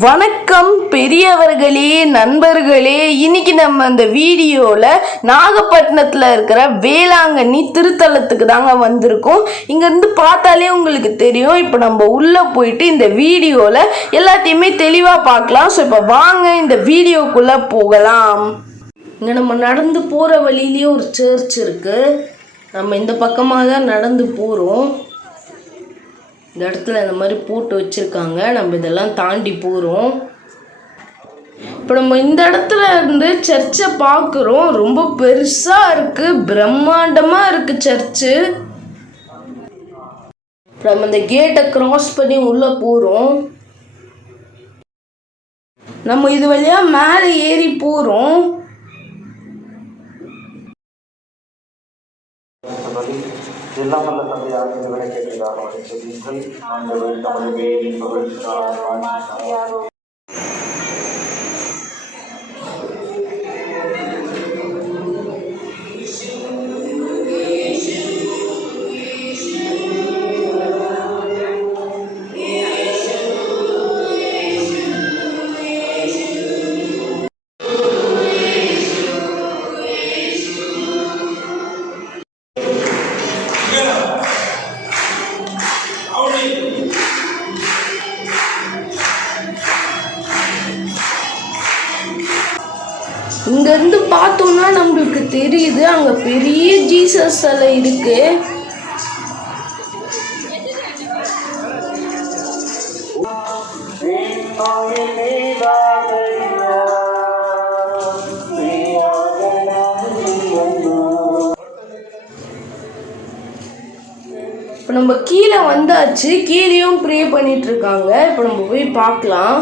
வணக்கம் பெரியவர்களே, நண்பர்களே. இன்னைக்கு நம்ம இந்த வீடியோவில் நாகப்பட்டினத்தில் இருக்கிற வேளாங்கண்ணி திருத்தலத்துக்கு தாங்க வந்திருக்கோம். இங்கேருந்து பார்த்தாலே உங்களுக்கு தெரியும். இப்போ நம்ம உள்ளே போயிட்டு இந்த வீடியோவில் எல்லாத்தையுமே தெளிவாக பார்க்கலாம். ஸோ இப்போ வாங்க இந்த வீடியோக்குள்ளே போகலாம். இங்கே நம்ம நடந்து போகிற வழியிலேயே ஒரு சர்ச் இருக்குது. நம்ம இந்த பக்கமாக தான் நடந்து போகிறோம். இந்த இடத்துல இந்த மாதிரி போட்டு வச்சுருக்காங்க. நம்ம இதெல்லாம் தாண்டி போகிறோம். இப்போ நம்ம இந்த இடத்துல இருந்து சர்ச்சை பார்க்குறோம். ரொம்ப பெருசாக இருக்குது, பிரம்மாண்டமாக இருக்குது சர்ச்சு. இப்போ நம்ம இந்த கேட்டை க்ராஸ் பண்ணி உள்ளே போகிறோம். நம்ம இது வழியாக மேலே ஏறி போகிறோம். எல்லாம் வல்ல தந்தையாக இவரை கேட்டதாக சொல்லுங்கள். ஆண்டவர் தமது பேரின் புகழ்ச்சிக்காக இங்கேருந்து பார்த்தோன்னா நம்மளுக்கு தெரியுது அங்கே பெரிய ஜீசஸ் சிலை இருக்கு. இப்போ நம்ம கீழே வந்தாச்சு. கீழேயும் ப்ரே பண்ணிட்டு இருக்காங்க. இப்போ நம்ம போய் பார்க்கலாம்.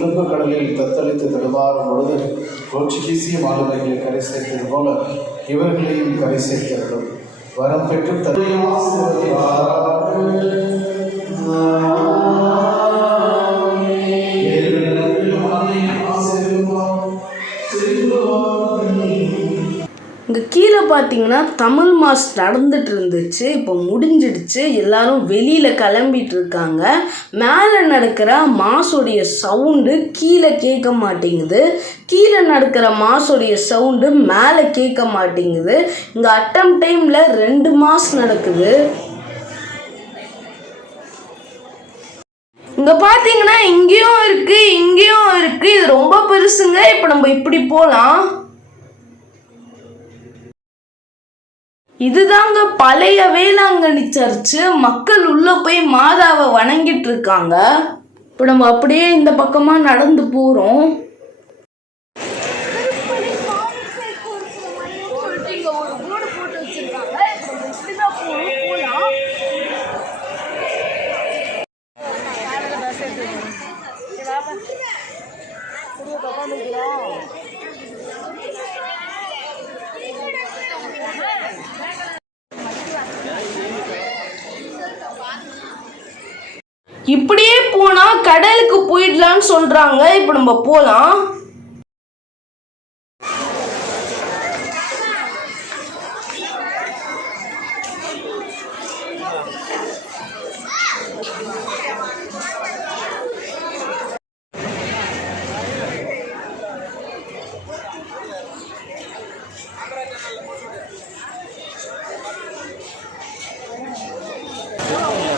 துன்ப கடலில் தத்தளித்து தடுமாறும் பொழுது போர்ச்சுகீசிய மாணவர்களை கரை சேர்த்தது போல இவர்களையும் கரை சேர்த்தவர்கள் வரம் பெற்று இங்கே கீழே பார்த்தீங்கன்னா தமிழ் மாஸ் நடந்துட்டு இருந்துச்சு. இப்போ முடிஞ்சிடுச்சு. எல்லாரும் வெளியில் கிளம்பிட்டு இருக்காங்க. மேலே நடக்கிற மாஸோடைய சவுண்டு கீழே கேட்க மாட்டேங்குது. கீழே நடக்கிற மாஸோடைய சவுண்டு மேலே கேட்க மாட்டேங்குது. இங்கே அட்டம் டைமில் 2 மாஸ் நடக்குது. இங்கே பார்த்தீங்கன்னா இங்கேயும் இருக்குது, இங்கேயும் இருக்குது. இது ரொம்ப பெருசுங்க. இப்போ நம்ம இப்படி போகலாம். இதுதாங்க பழைய வேளாங்கண்ணி சர்ச்சு. மக்கள் உள்ள போய் மாதாவை வணங்கிட்டு இருக்காங்க. இப்போ நம்ம அப்படியே இந்த பக்கமா நடந்து போறோம். இப்படியே போனா கடலுக்கு போயிடலான்னு சொல்றாங்க. இப்போ நம்ம போலாம்.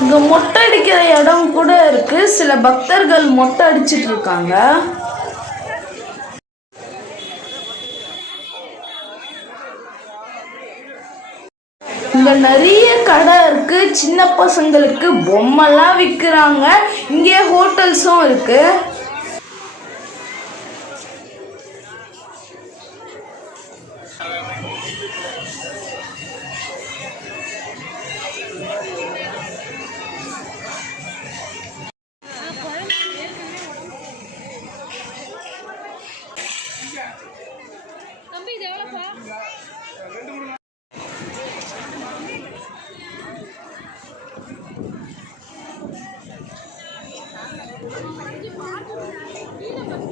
இங்க மொட்டை அடிக்கிற இடம் கூட இருக்கு. சில பக்தர்கள் மொட்டை அடிச்சிட்டு இருக்காங்க. இங்க நிறைய கடை இருக்கு. சின்ன பசங்களுக்கு பொம்மைலாம் விற்கிறாங்க. இங்கே ஹோட்டல்ஸும் இருக்கு.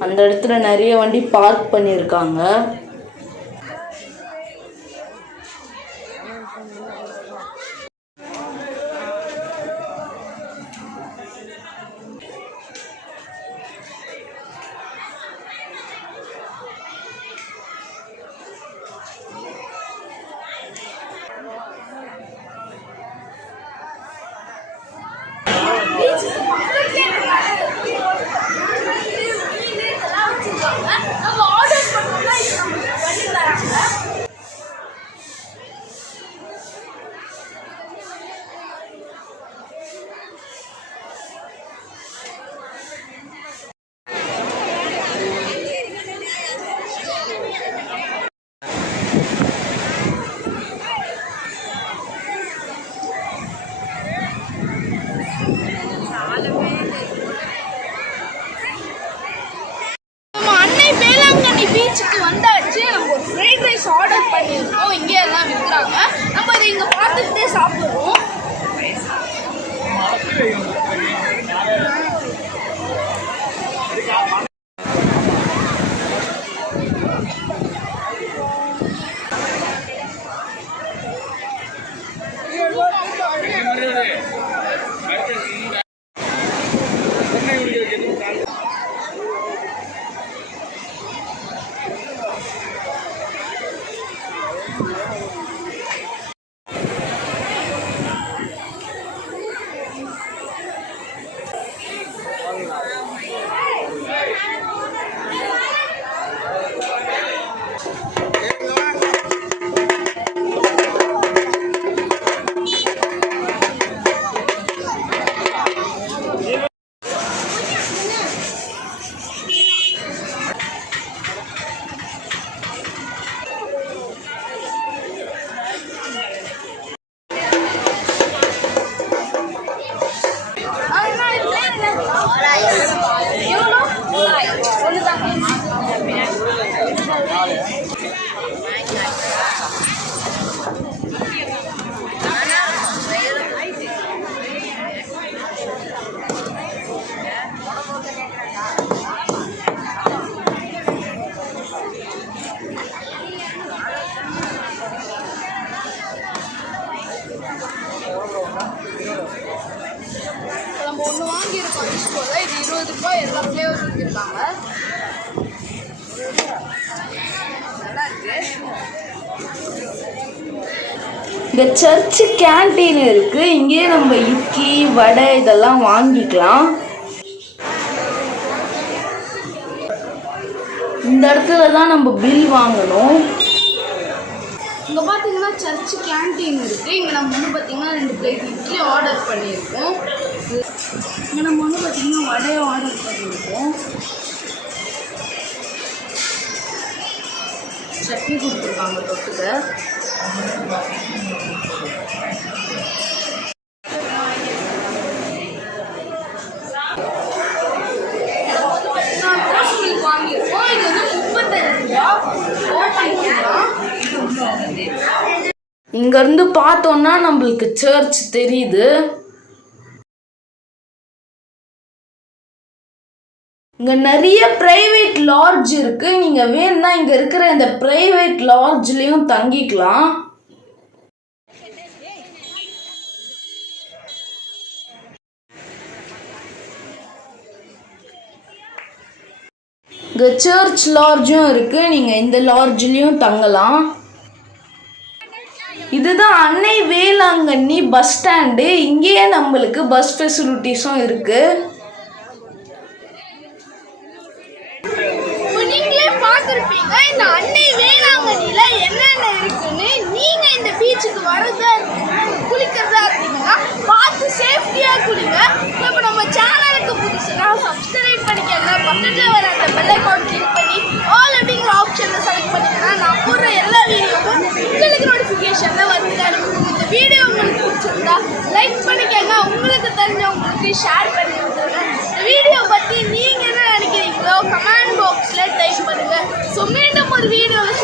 அந்த இடத்துல நிறைய வண்டி பார்க் பண்ணியிருக்காங்க. பீச்சுக்கு வந்தாச்சு. நம்ம ஒரு ஃப்ரைட் ரைஸ் ஆர்டர் பண்ணியிருக்கோம். இங்கே எல்லாம் விற்கிறாங்க. நம்ம இதை இங்கே பார்த்துக்கிட்டே சாப்பிடுவோம். நம்ம ஒன்று வாங்கியிருக்கோம் ஈஸ்கோல. இது 20 ரூபாய். எல்லா ஃப்ளேவர்ஸ் வச்சுருக்காங்க. நல்லா இருக்கு. இந்த சர்ச்சு கேண்டீன் இருக்கு. இங்கே நம்ம இட்லி வடை இதெல்லாம் வாங்கிக்கலாம். இந்த இடத்துல தான் நம்ம பில் வாங்கணும். இங்கே பார்த்தீங்கன்னா சர்ச்சு கேண்டீன் இருக்குது. இங்கே நம்ம வந்து பார்த்தீங்கன்னா 2 பிளேட் இட்லி ஆர்டர் பண்ணியிருக்கோம். இங்கே நம்ம வந்து பார்த்தீங்கன்னா வடையை ஆர்டர் பண்ணியிருக்கோம். சட்னி கொடுத்துருக்காங்க தொட்டுக்க. வாங்கியிருக்கோம். இது வந்து 35 ரூபா. இங்கேருந்து பார்த்தோன்னா நம்மளுக்கு சர்ச் தெரியுது. இங்கே நிறைய ப்ரைவேட் லாட்ஜ் இருக்குது. நீங்கள் வேணும்னா இங்கே இருக்கிற இந்த ப்ரைவேட் லாட்ஜ்லேயும் தங்கிக்கலாம். இங்கே சர்ச் லாட்ஜும் இருக்குது. நீங்கள் இந்த லாட்ஜ்லேயும் தங்கலாம். இதுதான் அன்னை வேளாங்கண்ணி பஸ் ஸ்டாண்டு. இங்கேயே நம்மளுக்கு பஸ் ஃபெசிலிட்டிஸும் இருக்குது. நீங்களே பார்த்துருப்பீங்க இந்த அன்னை வேளாங்கண்ணியில என்னென்ன இருக்குன்னு. நீங்க இந்த பீச்சுக்கு வரதா குளிக்கிறதா இருந்தீங்கன்னா பார்த்து சேஃப்டியா குளிங்க. இப்போ நம்ம சேனலுக்கு புதுசுனா சப்ஸ்கிரைப் பண்ணிக்கங்க. பக்கத்தில் வர அந்த பெல் ஐகான் கிளிக் பண்ணி ஆல் அப்படிங்கிற ஆப்ஷனில் செலக்ட் பண்ணிங்கன்னா நான் போடுற எல்லா வீடியோவும் உங்களுக்கு நோட்டிஃபிகேஷன்ல வந்து அனுப்பும். இந்த வீடியோ உங்களுக்கு பிடிச்சிருந்தா லைக் பண்ணிக்கங்க. உங்களுக்கு தெரிஞ்சவங்களுக்கு ஷேர் பண்ணி விட்டுருங்க. இந்த வீடியோ பற்றி நீங்கள் என்ன நினைக்கிறீங்களோ கமெண்ட் பாக்ஸில் டைப் பண்ணுங்க. ஸோ மீண்டும் ஒரு வீடியோவில்